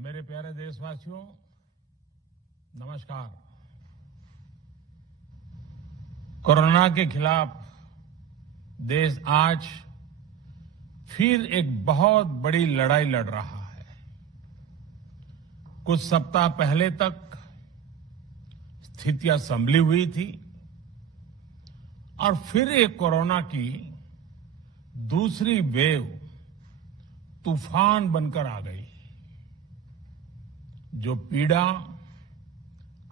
मेरे प्यारे देशवासियों, नमस्कार। कोरोना के खिलाफ देश आज फिर एक बहुत बड़ी लड़ाई लड़ रहा है। कुछ सप्ताह पहले तक स्थितियां संभली हुई थी और फिर एक कोरोना की दूसरी वेव तूफान बनकर आ गई। जो पीड़ा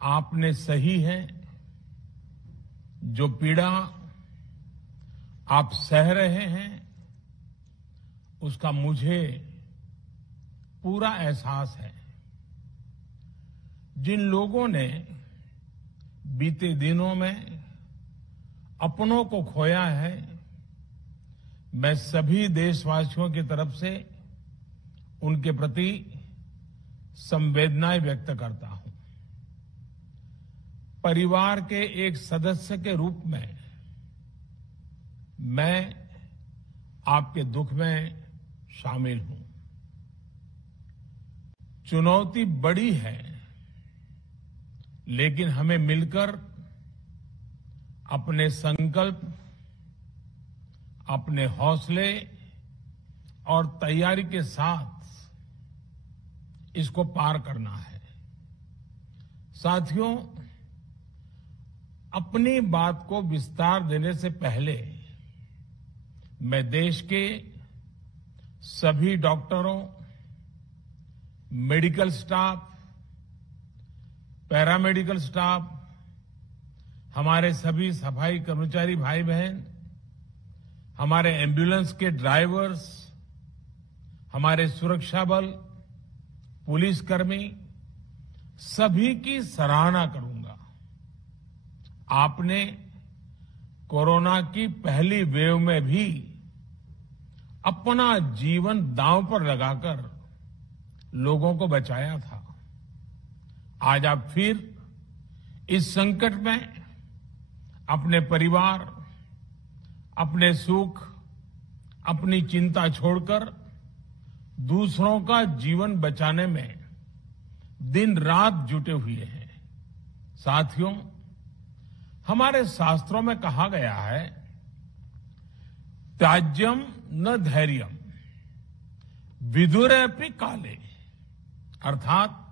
आपने सही है, जो पीड़ा आप सह रहे हैं, उसका मुझे पूरा एहसास है। जिन लोगों ने बीते दिनों में अपनों को खोया है, मैं सभी देशवासियों की तरफ से उनके प्रति संवेदनाएं व्यक्त करता हूं। परिवार के एक सदस्य के रूप में मैं आपके दुख में शामिल हूं। चुनौती बड़ी है, लेकिन हमें मिलकर अपने संकल्प, अपने हौसले और तैयारी के साथ इसको पार करना है। साथियों, अपनी बात को विस्तार देने से पहले मैं देश के सभी डॉक्टरों, मेडिकल स्टाफ, पैरामेडिकल स्टाफ, हमारे सभी सफाई कर्मचारी भाई बहन, हमारे एम्बुलेंस के ड्राइवर्स, हमारे सुरक्षा बल, पुलिसकर्मी, सभी की सराहना करूंगा। आपने कोरोना की पहली वेव में भी अपना जीवन दांव पर लगाकर लोगों को बचाया था। आज आप फिर इस संकट में अपने परिवार, अपने सुख, अपनी चिंता छोड़कर दूसरों का जीवन बचाने में दिन रात जुटे हुए हैं। साथियों, हमारे शास्त्रों में कहा गया है, त्याज्यम न धैर्यम विदुरेऽपि काले, अर्थात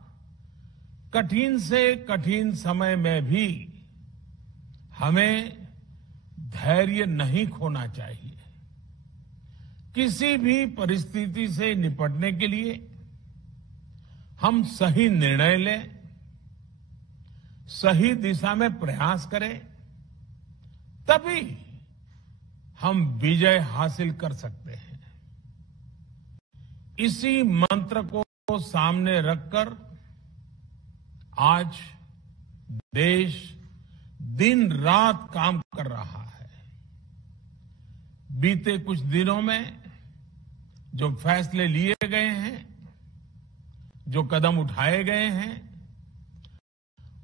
कठिन से कठिन समय में भी हमें धैर्य नहीं खोना चाहिए। किसी भी परिस्थिति से निपटने के लिए हम सही निर्णय लें, सही दिशा में प्रयास करें, तभी हम विजय हासिल कर सकते हैं। इसी मंत्र को सामने रखकर आज देश दिन रात काम कर रहा है। बीते कुछ दिनों में जो फैसले लिए गए हैं, जो कदम उठाए गए हैं,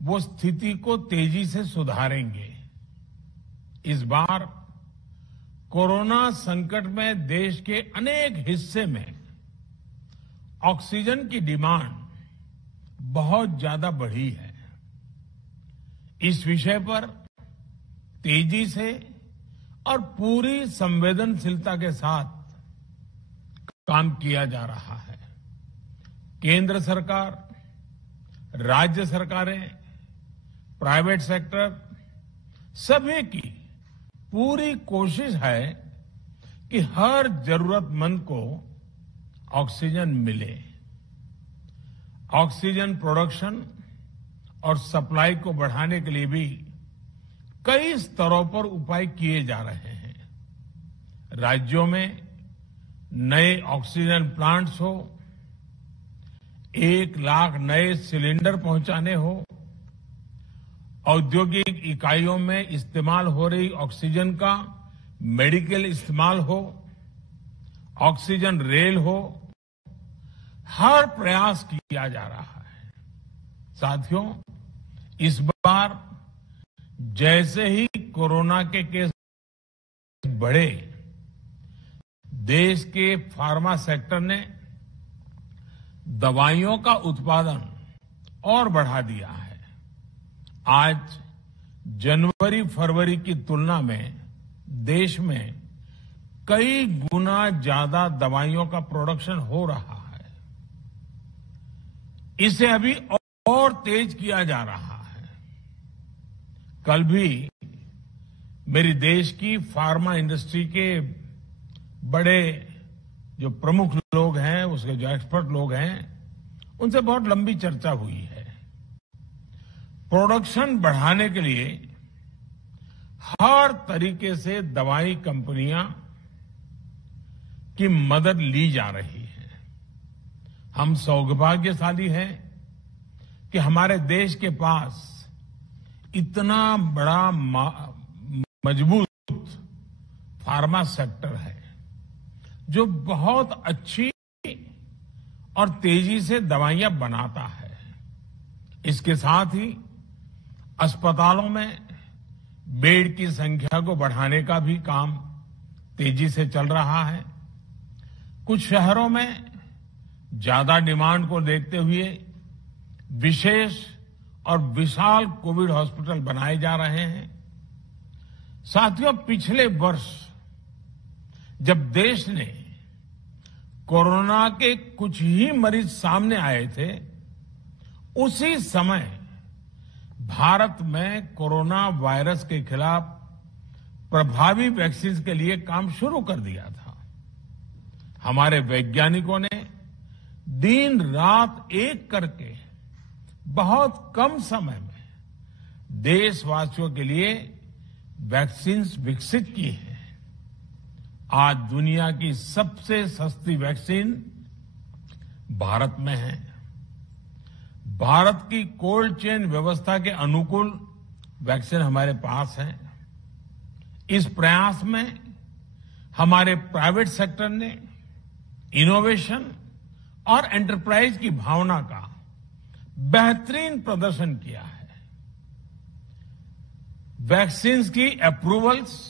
वो स्थिति को तेजी से सुधारेंगे। इस बार कोरोना संकट में देश के अनेक हिस्से में ऑक्सीजन की डिमांड बहुत ज्यादा बढ़ी है। इस विषय पर तेजी से और पूरी संवेदनशीलता के साथ काम किया जा रहा है। केंद्र सरकार, राज्य सरकारें, प्राइवेट सेक्टर, सभी की पूरी कोशिश है कि हर जरूरतमंद को ऑक्सीजन मिले। ऑक्सीजन प्रोडक्शन और सप्लाई को बढ़ाने के लिए भी कई स्तरों पर उपाय किए जा रहे हैं। राज्यों में नए ऑक्सीजन प्लांट्स हो, 1 लाख नए सिलेंडर पहुंचाने हो, औद्योगिक इकाइयों में इस्तेमाल हो रही ऑक्सीजन का मेडिकल इस्तेमाल हो, ऑक्सीजन रेल हो, हर प्रयास किया जा रहा है। साथियों, इस बार जैसे ही कोरोना के केस बढ़े, देश के फार्मा सेक्टर ने दवाइयों का उत्पादन और बढ़ा दिया है। आज जनवरी फरवरी की तुलना में देश में कई गुना ज्यादा दवाइयों का प्रोडक्शन हो रहा है। इसे अभी और तेज किया जा रहा है। कल भी मेरी देश की फार्मा इंडस्ट्री के बड़े जो प्रमुख लोग हैं, उसके जो एक्सपर्ट लोग हैं, उनसे बहुत लंबी चर्चा हुई है। प्रोडक्शन बढ़ाने के लिए हर तरीके से दवाई कंपनियां की मदद ली जा रही है। हम सौभाग्यशाली हैं कि हमारे देश के पास इतना बड़ा मजबूत फार्मा सेक्टर है जो बहुत अच्छी और तेजी से दवाइयां बनाता है। इसके साथ ही अस्पतालों में बेड की संख्या को बढ़ाने का भी काम तेजी से चल रहा है। कुछ शहरों में ज्यादा डिमांड को देखते हुए विशेष और विशाल कोविड हॉस्पिटल बनाए जा रहे हैं। साथियों, पिछले वर्ष जब देश ने कोरोना के कुछ ही मरीज सामने आए थे, उसी समय भारत में कोरोना वायरस के खिलाफ प्रभावी वैक्सीन के लिए काम शुरू कर दिया था। हमारे वैज्ञानिकों ने दिन रात एक करके बहुत कम समय में देशवासियों के लिए वैक्सीन विकसित की है। आज दुनिया की सबसे सस्ती वैक्सीन भारत में है। भारत की कोल्ड चेन व्यवस्था के अनुकूल वैक्सीन हमारे पास है। इस प्रयास में हमारे प्राइवेट सेक्टर ने इनोवेशन और एंटरप्राइज की भावना का बेहतरीन प्रदर्शन किया है। वैक्सीन्स की अप्रूवल्स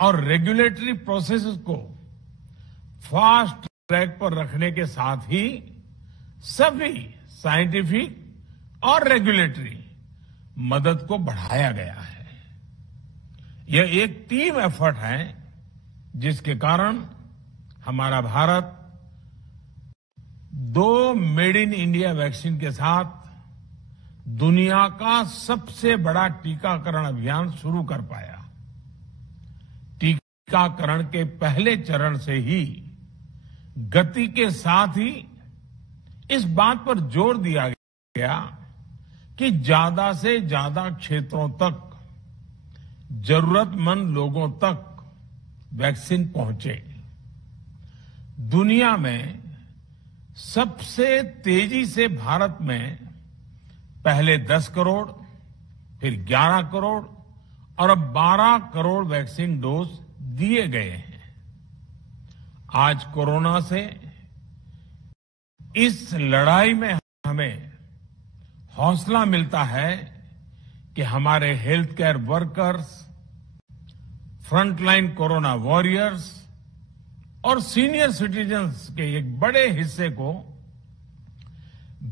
और रेगुलेटरी प्रोसेसेस को फास्ट ट्रैक पर रखने के साथ ही सभी साइंटिफिक और रेगुलेटरी मदद को बढ़ाया गया है। यह एक टीम एफर्ट है जिसके कारण हमारा Bharat 2 made in India vaccine के साथ दुनिया का सबसे बड़ा टीकाकरण अभियान शुरू कर पाया। टीकाकरण के पहले चरण से ही गति के साथ ही इस बात पर जोर दिया गया कि ज्यादा से ज्यादा क्षेत्रों तक, जरूरतमंद लोगों तक वैक्सीन पहुंचे। दुनिया में सबसे तेजी से भारत में पहले 10 करोड़, फिर 11 करोड़ और अब 12 करोड़ वैक्सीन डोज दिए गए हैं। आज कोरोना से इस लड़ाई में हमें हौसला मिलता है कि हमारे health care workers, frontline corona warriors और सीनियर सिटीजन्स के एक बड़े हिस्से को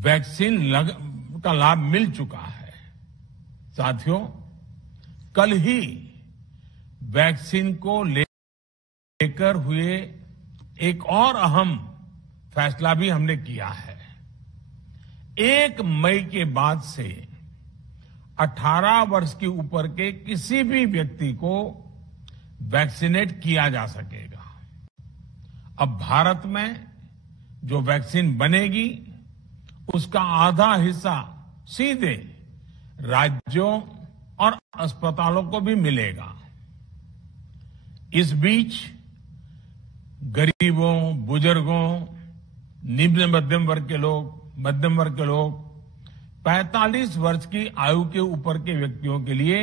वैक्सीन का लाभ मिल चुका है। साथियों, कल ही वैक्सीन को लेकर हुए एक और अहम फैसला भी हमने किया है। 1 मई के बाद से 18 वर्ष के ऊपर के किसी भी व्यक्ति को वैक्सीनेट किया जा सकेगा। अब भारत में जो वैक्सीन बनेगी उसका आधा हिस्सा सीधे राज्यों और अस्पतालों को भी मिलेगा। इस बीच गरीबों, बुजुर्गों, निम्न मध्यम वर्ग के लोग 45 वर्ष की आयु के ऊपर के व्यक्तियों के लिए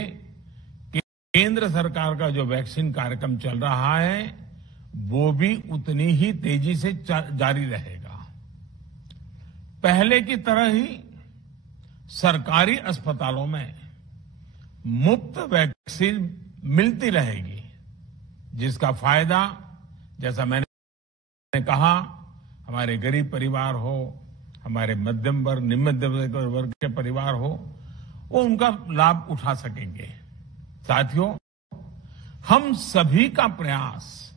केंद्र सरकार का जो वैक्सीन कार्यक्रम चल रहा है वो भी उतनी ही तेजी से जारी रहेगा। पहले की तरह ही सरकारी अस्पतालों में मुफ्त वैक्सीन मिलती रहेगी, जिसका फायदा, जैसा मैंने कहा, हमारे गरीब परिवार हो, हमारे मध्यम वर्ग, निम्न मध्यम वर्ग के परिवार हो, वो उनका लाभ उठा सकेंगे। साथियों, हम सभी का प्रयास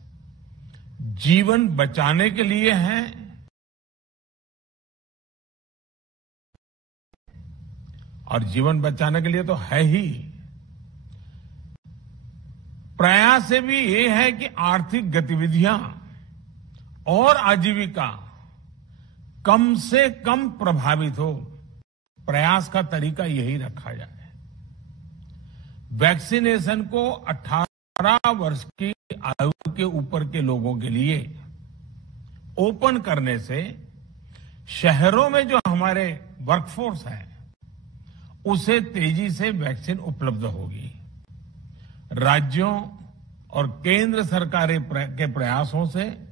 जीवन बचाने के लिए है और जीवन बचाने के लिए तो है ही। प्रयास से भी ये है कि आर्थिक गतिविधियां और आजीविका कम से कम प्रभावित हो। प्रयास का तरीका यही रखा जाए। वैक्सीनेशन को 18 वर्ष की आयु के ऊपर के लोगों के लिए ओपन करने से शहरों में जो हमारे वर्कफोर्स है उसे तेजी से वैक्सीन उपलब्ध होगी। राज्यों और केंद्र सरकार के प्रयासों से